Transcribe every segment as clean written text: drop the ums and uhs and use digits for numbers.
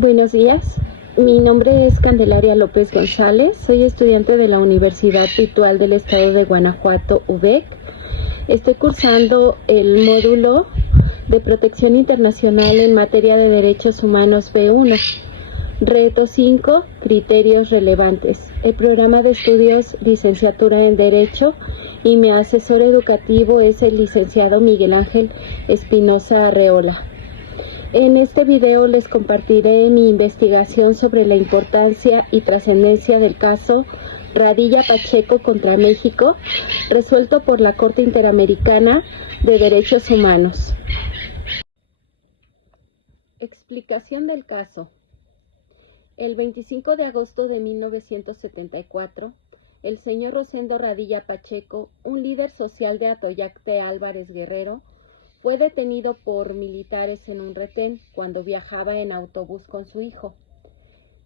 Buenos días, mi nombre es Candelaria López González, soy estudiante de la Universidad Virtual del Estado de Guanajuato, UDEC. Estoy cursando el módulo de Protección Internacional en materia de Derechos Humanos B1. Reto 5, criterios relevantes. El programa de estudios licenciatura en Derecho y mi asesor educativo es el licenciado Miguel Ángel Espinosa Arreola. En este video les compartiré mi investigación sobre la importancia y trascendencia del caso Radilla Pacheco contra México, resuelto por la Corte Interamericana de Derechos Humanos. Explicación del caso. El 25 de agosto de 1974, el señor Rosendo Radilla Pacheco, un líder social de Atoyac de Álvarez Guerrero, fue detenido por militares en un retén cuando viajaba en autobús con su hijo.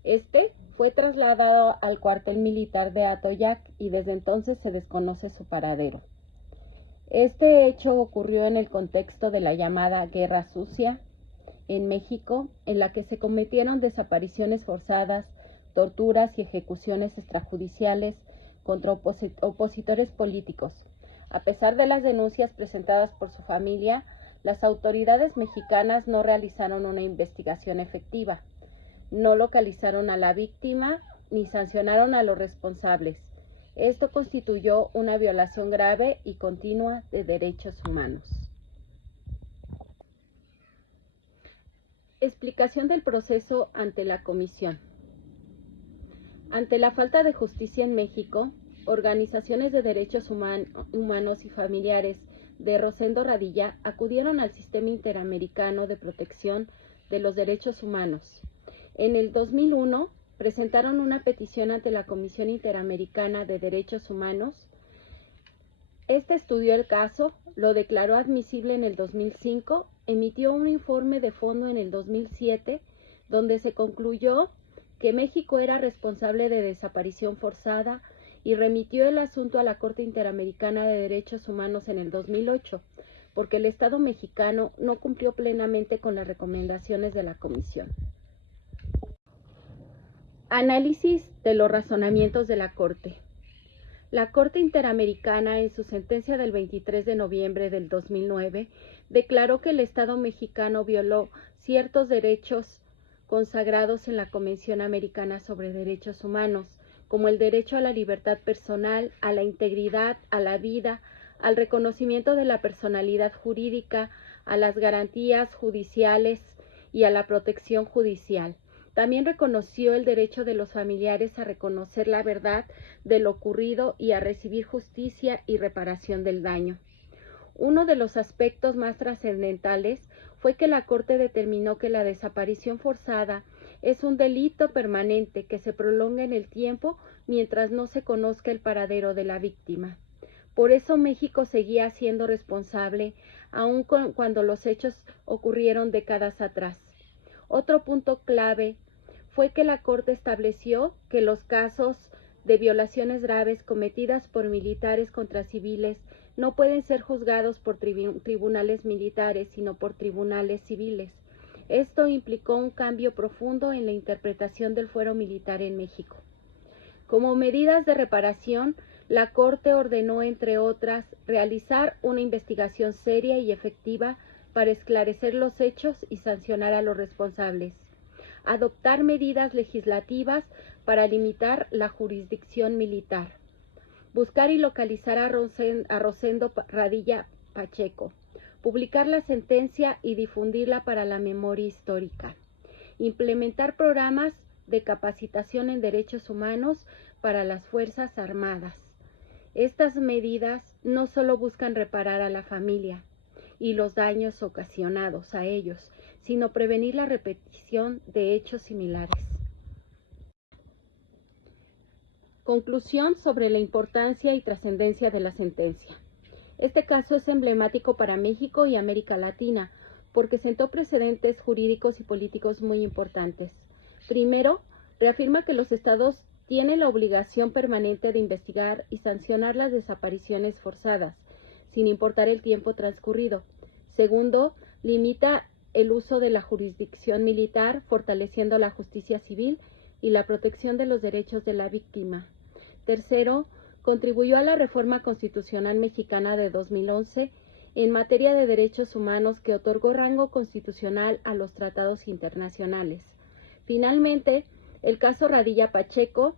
Este fue trasladado al cuartel militar de Atoyac y desde entonces se desconoce su paradero. Este hecho ocurrió en el contexto de la llamada Guerra Sucia en México, en la que se cometieron desapariciones forzadas, torturas y ejecuciones extrajudiciales contra opositores políticos. A pesar de las denuncias presentadas por su familia, las autoridades mexicanas no realizaron una investigación efectiva, no localizaron a la víctima ni sancionaron a los responsables. Esto constituyó una violación grave y continua de derechos humanos. Explicación del proceso ante la Comisión. Ante la falta de justicia en México, organizaciones de derechos humanos y familiares de Rosendo Radilla acudieron al Sistema Interamericano de Protección de los Derechos Humanos. En el 2001 presentaron una petición ante la Comisión Interamericana de Derechos Humanos. Este estudió el caso, lo declaró admisible en el 2005, emitió un informe de fondo en el 2007, donde se concluyó que México era responsable de desaparición forzada y remitió el asunto a la Corte Interamericana de Derechos Humanos en el 2008, porque el Estado mexicano no cumplió plenamente con las recomendaciones de la Comisión. Análisis de los razonamientos de la Corte. La Corte Interamericana, en su sentencia del 23 de noviembre del 2009, declaró que el Estado mexicano violó ciertos derechos consagrados en la Convención Americana sobre Derechos Humanos, como el derecho a la libertad personal, a la integridad, a la vida, al reconocimiento de la personalidad jurídica, a las garantías judiciales y a la protección judicial. También reconoció el derecho de los familiares a reconocer la verdad de lo ocurrido y a recibir justicia y reparación del daño. Uno de los aspectos más trascendentales fue que la Corte determinó que la desaparición forzada es un delito permanente que se prolonga en el tiempo mientras no se conozca el paradero de la víctima. Por eso México seguía siendo responsable, aun cuando los hechos ocurrieron décadas atrás. Otro punto clave fue que la Corte estableció que los casos de violaciones graves cometidas por militares contra civiles no pueden ser juzgados por tribunales militares, sino por tribunales civiles. Esto implicó un cambio profundo en la interpretación del fuero militar en México. Como medidas de reparación, la Corte ordenó, entre otras, realizar una investigación seria y efectiva para esclarecer los hechos y sancionar a los responsables, adoptar medidas legislativas para limitar la jurisdicción militar, buscar y localizar a Rosendo Radilla Pacheco, publicar la sentencia y difundirla para la memoria histórica, implementar programas de capacitación en derechos humanos para las Fuerzas Armadas. Estas medidas no solo buscan reparar a la familia y los daños ocasionados a ellos, sino prevenir la repetición de hechos similares. Conclusión sobre la importancia y trascendencia de la sentencia. Este caso es emblemático para México y América Latina, porque sentó precedentes jurídicos y políticos muy importantes. Primero, reafirma que los estados tienen la obligación permanente de investigar y sancionar las desapariciones forzadas, sin importar el tiempo transcurrido. Segundo, limita el uso de la jurisdicción militar, fortaleciendo la justicia civil y la protección de los derechos de la víctima. Tercero, contribuyó a la reforma constitucional mexicana de 2011 en materia de derechos humanos que otorgó rango constitucional a los tratados internacionales. Finalmente, el caso Radilla Pacheco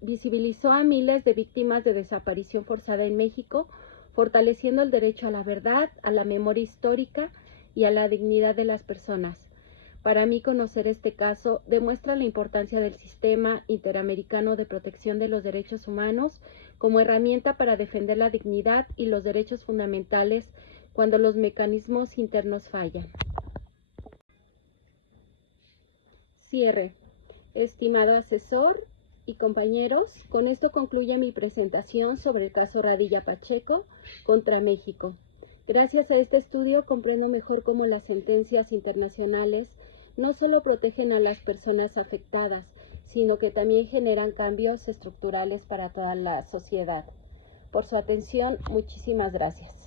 visibilizó a miles de víctimas de desaparición forzada en México, fortaleciendo el derecho a la verdad, a la memoria histórica y a la dignidad de las personas. Para mí, conocer este caso demuestra la importancia del Sistema Interamericano de Protección de los Derechos Humanos como herramienta para defender la dignidad y los derechos fundamentales cuando los mecanismos internos fallan. Cierre. Estimado asesor y compañeros, con esto concluye mi presentación sobre el caso Radilla Pacheco contra México. Gracias a este estudio comprendo mejor cómo las sentencias internacionales no solo protegen a las personas afectadas, sino que también generan cambios estructurales para toda la sociedad. Por su atención, muchísimas gracias.